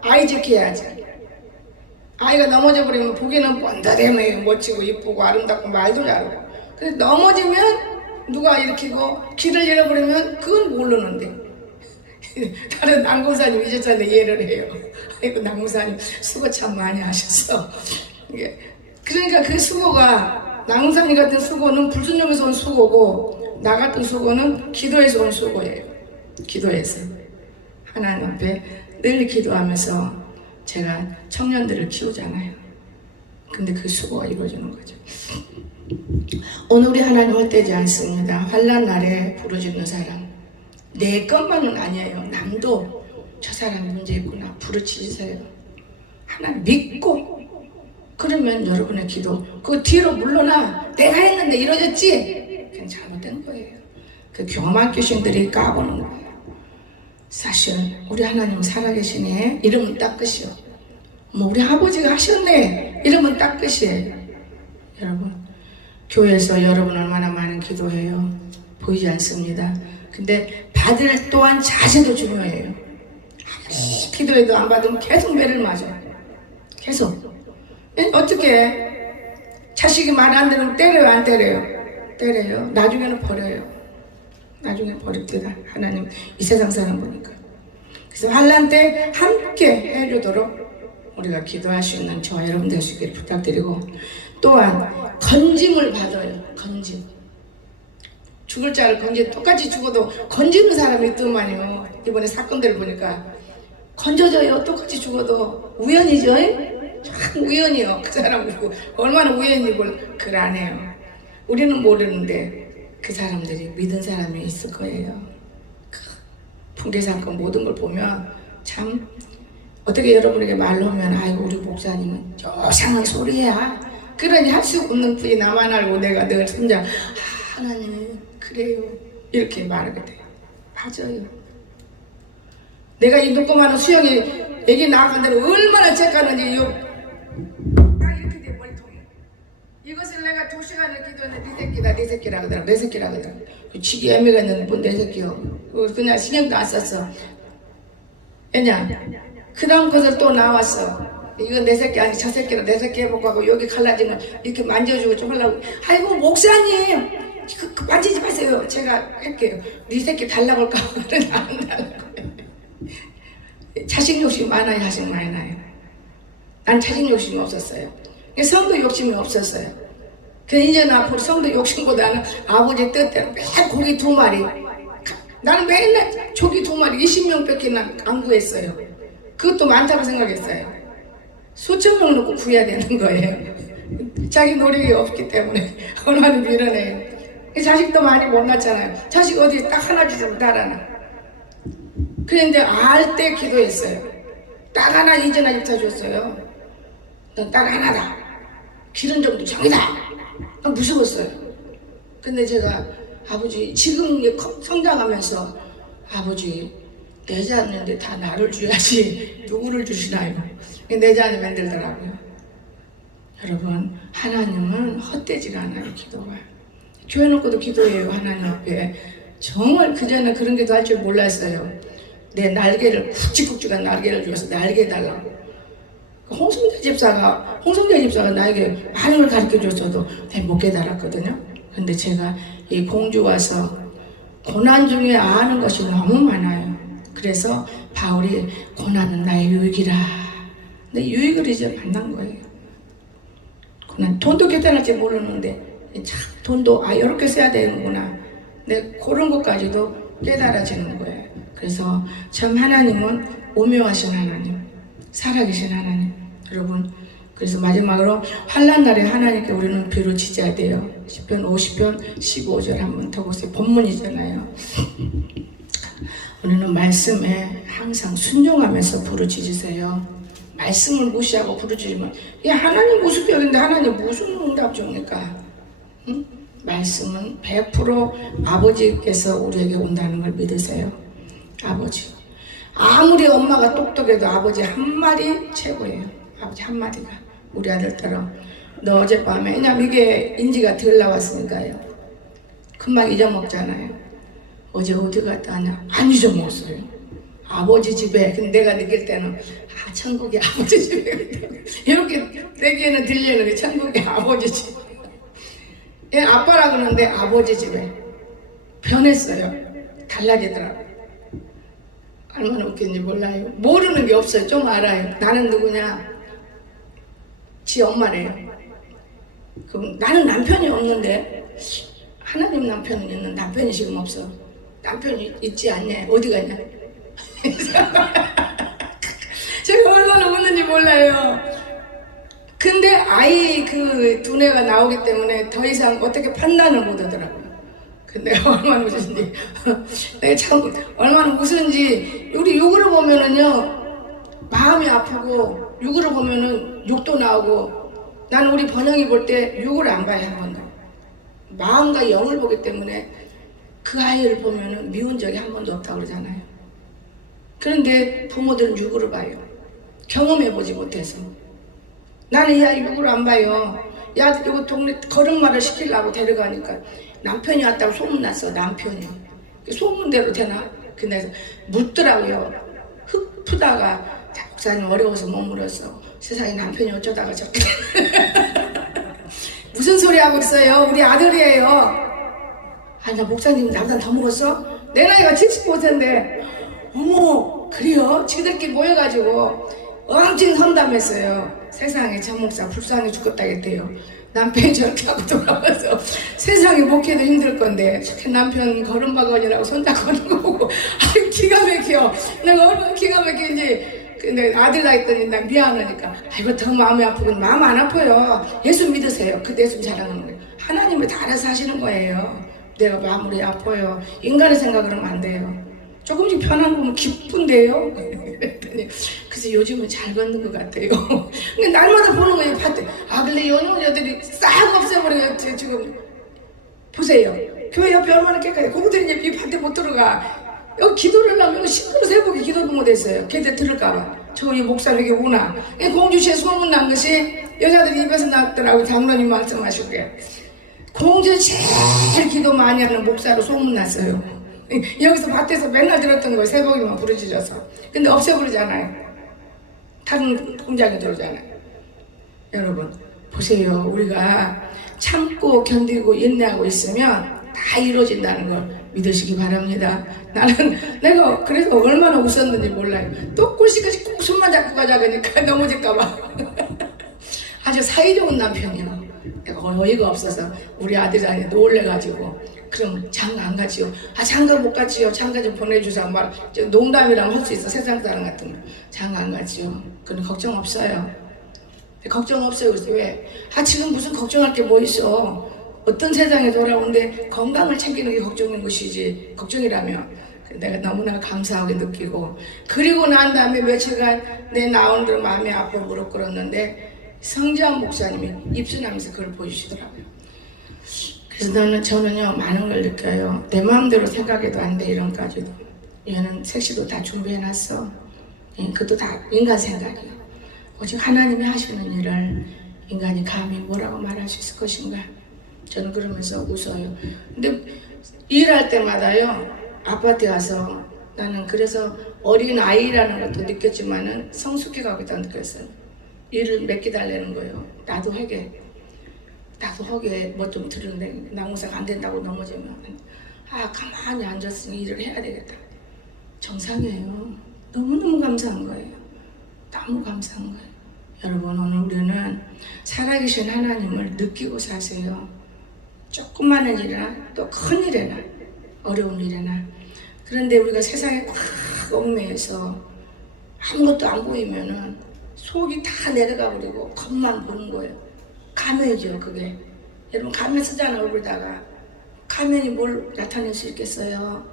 아이 지켜야지. 아이가 넘어져 버리면 보기는 번다대면 멋지고 이쁘고 아름답고 말도 잘하고. 근데 넘어지면 누가 일으키고 길을 잃어버리면 그건 모르는데. 다른 남궁사님 이제전에 이해를 해요. 아이고 남궁사님 수고 참 많이 하셨어. 그러니까 그 수고가 남궁사님 같은 수고는 불순종에서 온 수고고 나 같은 수고는 기도에서 온 수고예요. 기도에서 하나님 앞에 늘 기도하면서 제가 청년들을 키우잖아요. 근데 그 수고가 이루어지는 거죠. 오늘 우리 하나님 헛되지 않습니다. 환난 날에 부르짖는 사람 내 것만은 아니에요. 남도 저 사람 문제 있구나 부르짖으세요. 하나님 믿고 그러면 여러분의 기도 그 뒤로 물러나. 내가 했는데 이루어졌지? 그냥 잘못된 거예요. 그 경험한 귀신들이 까보는 거예요. 사실 우리 하나님 살아계시네 이러면 딱 끝이요. 뭐 우리 아버지가 하셨네 이러면 딱 끝이에요. 여러분 교회에서 여러분 얼마나 많은 기도해요. 보이지 않습니다. 근데 받을 또한 자세도 중요해요. 아무리 기도해도 안 받으면 계속 매를 맞아요. 계속. 어떻게 자식이 말 안 들으면 때려요 안 때려요? 때려요. 나중에는 버려요. 나중에 버립니다. 하나님 이 세상 사람 보니까. 그래서 환난 때 함께 해주도록 우리가 기도할 수 있는 저와 여러분 되시기를 부탁드리고 또한 건짐을 받아요. 건짐. 죽을 자를 건지 똑같이 죽어도 건지는 사람이 있더만요. 이번에 사건들을 보니까 건져져요. 똑같이 죽어도 우연이죠. 참 우연이요. 그 사람 얼마나 우연히 그걸 안 해요. 우리는 모르는데 그 사람들이 믿은 사람이 있을 거예요. 풍계사건 모든 걸 보면 참 어떻게 여러분에게 말로 하면 아이고 우리 목사님은 조상한 소리야. 그러니 할 수 없는 분이 나만 알고 내가 늘 손자 하나님 그래요. 이렇게 말하게 돼요. 맞아요. 내가 이 눈꼬마는 수영이 애기 나간 대로 얼마나 째까는지 딱 이렇게 돼 머리통에. 이것을 내가 2시간을 기도했는데 네 새끼다 네 새끼라 그러더라. 내 새끼라 그러더라. 지기 애미가 있는데 뭔 내 새끼요. 그냥 신경도 안 썼어. 왜냐 그 다음 것을 또 나왔어. 이건 내 새끼 아니 저 새끼라 내 새끼 해보고 하고 여기 갈라지는 이렇게 만져주고 좀 하려고. 아이고 목사님 그 만지지 마세요. 제가 할게요. 네 새끼 달라고 할까? 안 달라고. 자식 욕심이 많아요. 자식 많이 나요. 난 자식 욕심이 없었어요. 성도 욕심이 없었어요. 그래서 이제는 앞으로 성도 욕심보다는 아버지 뜻대로 맨 고기 2마리. 나는 맨날 조기 2마리 20명밖에 안 구했어요. 그것도 많다고 생각했어요. 수천 명 놓고 구해야 되는 거예요. 자기 노력이 없기 때문에 얼마나 밀어내요. 자식도 많이 못 낳잖아요. 자식 어디 딱 하나 주면 달아나. 그런데 알 때 기도했어요. 딱 하나 이전화 집사 줬어요. 넌 딱 하나다. 기른 정도 정이다. 무서웠어요. 근데 제가 아버지 지금 성장하면서 아버지 내 자녀인데 다 나를 줘야지 누구를 주시나요? 내 자녀 만들더라고요. 여러분 하나님은 헛되지가 않아요. 기도가. 교회 놓고도 기도해요. 하나님 앞에. 정말 그전에 그런 기도 할 줄 몰랐어요. 내 날개를 굵직굵직한 날개를 줘서 날개 달라고. 홍성재 집사가 나에게 많은 걸 가르쳐줬어도 못 깨달았거든요. 근데 제가 이 공주 와서 고난 중에 아는 것이 너무 많아요. 그래서 바울이 고난은 나의 유익이라. 근데 유익을 이제 만난 거예요. 고난 돈도 깨달을지 모르는데 참 돈도 이렇게 써야 되는구나. 근데 그런 것까지도 깨달아지는 거예요. 그래서 참 하나님은 오묘하신 하나님, 살아계신 하나님. 여러분 그래서 마지막으로 환난 날에 하나님께 우리는 부르짖어야 돼요. 시편 50편 15절 한번 더 보세요. 본문이잖아요. 우리는 말씀에 항상 순종하면서 부르짖으세요. 말씀을 무시하고 부르짖으면 야 하나님 모습이었는데 하나님 무슨 응답 줍니까? 응? 말씀은 100% 아버지께서 우리에게 온다는 걸 믿으세요. 아버지 아무리 엄마가 똑똑해도 아버지 한마디 최고예요. 아버지 한마디가 우리 아들처럼 너 어젯밤에 왜냐면 이게 인지가 덜 나왔으니까요. 금방 잊어먹잖아요. 어제 어디 갔다 왔냐? 안 잊어먹었어요. 아버지 집에. 근데 내가 느낄 때는 천국이 아버지 집에 이렇게 내게는 들리는 게 천국이 아버지 집. 얘 아빠라 그러는데 아버지 집에 변했어요. 달라지더라고요. 얼마나 웃긴지 몰라요. 모르는 게 없어요. 좀 알아요. 나는 누구냐? 지 엄마래요. 그럼 나는 남편이 없는데 하나님 남편은 있는 남편이 지금 없어. 남편이 있지 않냐? 어디 갔냐? 제가 얼마나 웃는지 몰라요. 근데 아이 그 두뇌가 나오기 때문에 더 이상 어떻게 판단을 못 하더라고요. 근데 얼마나 웃으신지 내가 참 얼마나 웃은지. 우리 육으로 보면은요 마음이 아프고 육으로 보면은 욕도 나오고. 나는 우리 번영이 볼 때 육을 안 봐요. 한 번도. 마음과 영을 보기 때문에 그 아이를 보면은 미운 적이 한 번도 없다고 그러잖아요. 그런데 부모들은 육으로 봐요. 경험해보지 못해서. 나는 이 아이 육으로 안 봐요. 야 이거 동네 걸음마를 시키려고 데려가니까 남편이 왔다고 소문났어. 남편이 소문대로 되나? 근데 묻더라고요. 흙 푸다가 목사님 어려워서 못 물었어. 세상에 남편이 어쩌다가 저렇게 무슨 소리 하고 있어요? 우리 아들이에요. 아니 나 목사님 나보다 더 먹었어? 내 나이가 75세인데 어머 그래요? 지들끼리 모여가지고 엉칭 선담했어요. 세상에 전 목사 불쌍해 죽겠다겠대요. 남편이 저렇게 하고 돌아와서 세상에 목회도 힘들 건데 저렇게 남편 걸음바구니라고 손잡고 하는 거 보고 아유 기가 막혀. 내가 얼마나 기가 막히는지. 근데 아들 나 있더니 나 미안하니까 아이고 더 마음이 아프군. 마음 안 아파요. 예수 믿으세요. 그 예수 자랑하는 거예요. 하나님을 다 알아서 하시는 거예요. 내가 마음이 아파요. 인간의 생각을 하면 안 돼요. 조금씩 편한 거면 기쁜데요. 그래서 요즘은 잘 걷는 것 같아요. 근데 날마다 보는 거예요. 밭에. 근데 연령자들이 싹 없애버려요. 지금 보세요. 교회 옆에 얼마나 깨끗해. 거기들이 이제 이 밭에 못 들어가. 여기 기도를 하면 시끄러워 새벽에 기도도 못했어요. 걔들 들을까봐. 저기 목사님 여기 오나. 공주시에 소문난 것이 여자들이 입에서 나왔더라고. 장로님 말씀하시기에 공주 제일 기도 많이 하는 목사로 소문났어요. 여기서 밭에서 맨날 들었던 거예요. 새벽이면 부르짖어서. 근데 없애버리잖아요. 다른 공장에 들어오잖아요. 여러분 보세요. 우리가 참고 견디고 인내하고 있으면 다 이루어진다는 걸 믿으시기 바랍니다. 나는 내가 그래서 얼마나 웃었는지 몰라요. 또 꿀씨까지 꼭 손만 잡고 가자 그러니까 넘어질까봐. 아주 사이좋은 남편이요. 내가 어이가 없어서 우리 아들한테 놀래가지고 그럼 장가 안 가지요? 아 장가 못 가지요. 장가 좀 보내주자. 말 농담이라면 할 수 있어. 세상 사람 같으면 장가 안 가지요. 그럼 걱정 없어요. 걱정 없어요. 그래서 왜? 아 지금 무슨 걱정할 게 뭐 있어. 어떤 세상에 돌아오는데 건강을 챙기는 게 걱정인 것이지. 걱정이라면 내가 너무나 감사하게 느끼고 그리고 난 다음에 며칠간 내 나오는 대로 마음이 아파 무릎 꿇었는데 성지환 목사님이 입순하면서 그걸 보여주시더라고요. 그래서 저는요 많은 걸 느껴요. 내 마음대로 생각해도 안 돼. 이런까지도 얘는 색시도 다 준비해놨어. 그것도 다 인간 생각이에요. 오직 하나님이 하시는 일을 인간이 감히 뭐라고 말할 수 있을 것인가. 저는 그러면서 웃어요. 근데 일할 때마다요 아파트에 가서 나는 그래서 어린 아이라는 것도 느꼈지만은 성숙해 가고 있다고 느꼈어요. 일을 맡겨달라는 거예요. 나도 하게 뭐 좀 들은데 나무사가 안 된다고 넘어지면 가만히 앉았으니 일을 해야 되겠다. 정상이에요. 너무너무 감사한 거예요. 너무 감사한 거예요. 여러분 오늘 우리는 살아계신 하나님을 느끼고 사세요. 조그마한 일이나 또 큰 일이나 어려운 일이나. 그런데 우리가 세상에 꽉 얽매여서 아무것도 안 보이면은 속이 다 내려가 버리고 겉만 보는 거예요. 가면이죠 그게. 여러분 가면 쓰잖아. 얼굴다가 가면이 뭘 나타낼 수 있겠어요.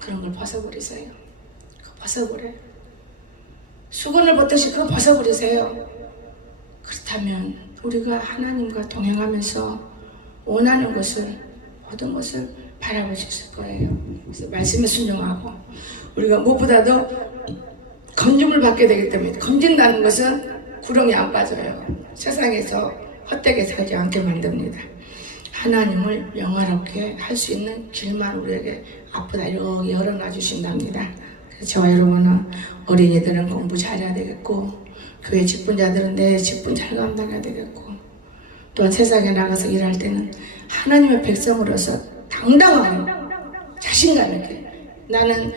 그런 걸 벗어버리세요. 그거 벗어버려요. 수건을 벗듯이 그거 벗어버리세요. 그렇다면 우리가 하나님과 동행하면서 원하는 것을 모든 것을 바라볼 수 있을 거예요. 그래서 말씀에 순종하고 우리가 무엇보다도 건짐을 받게 되기 때문에 건진다는 것은 구렁이 안 빠져요. 세상에서 헛되게 살지 않게 만듭니다. 하나님을 영화롭게 할 수 있는 길만 우리에게 앞으로 여기 열어놔 주신답니다. 그래서 저와 여러분은 어린이들은 공부 잘해야 되겠고 교회 직분자들은 내 직분 잘 감당해야 되겠고 또한 세상에 나가서 일할 때는 하나님의 백성으로서 당당하게 자신감 있게 나는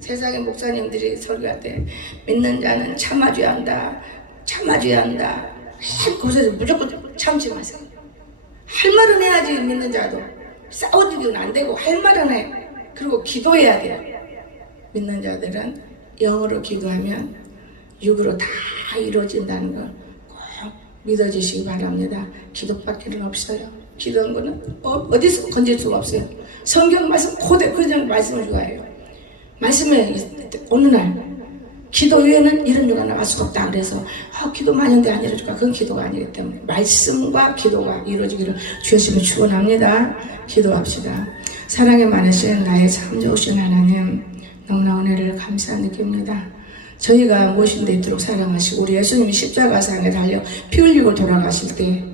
세상의 목사님들이 설교할 때 믿는 자는 참아줘야 한다. 참아줘야 한다. 그것에서 무조건 참지 마세요. 할 말은 해야지. 믿는 자도 싸워주기는 안 되고 할 말은 해. 그리고 기도해야 돼요. 믿는 자들은 영어로 기도하면 육으로 다 이루어진다는 걸 꼭 믿어주시기 바랍니다. 기도밖에는 없어요. 기도한 거는 어디서 건질 수가 없어요. 성경 말씀 그대로 그냥 말씀을 좋아해요. 말씀에 어느 날 기도 외에는 이런 일가 나갈 수가 없다. 그래서 기도 많이 했는데 안 이루어질까? 그건 기도가 아니기 때문에 말씀과 기도가 이루어지기를 주였으면 축원합니다. 기도합시다. 사랑에 많으신 나의 참 좋으신 하나님 너무나 은혜를 감사 느낍니다. 저희가 무엇인 데 있도록 사랑하시고 우리 예수님이 십자가상에 달려 피 흘리고 돌아가실 때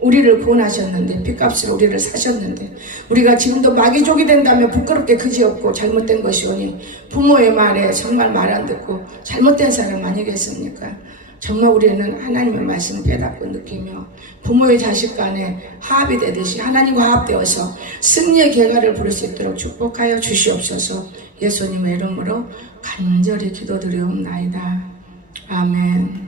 우리를 구원하셨는데 핏값으로 우리를 사셨는데 우리가 지금도 마귀족이 된다면 부끄럽게 그지없고 잘못된 것이오니 부모의 말에 정말 말 안 듣고 잘못된 사람 아니겠습니까? 정말 우리는 하나님의 말씀을 깨닫고 느끼며 부모의 자식 간에 화합이 되듯이 하나님과 화합되어서 승리의 결과를 부를 수 있도록 축복하여 주시옵소서. 예수님의 이름으로 간절히 기도드리옵나이다. 아멘.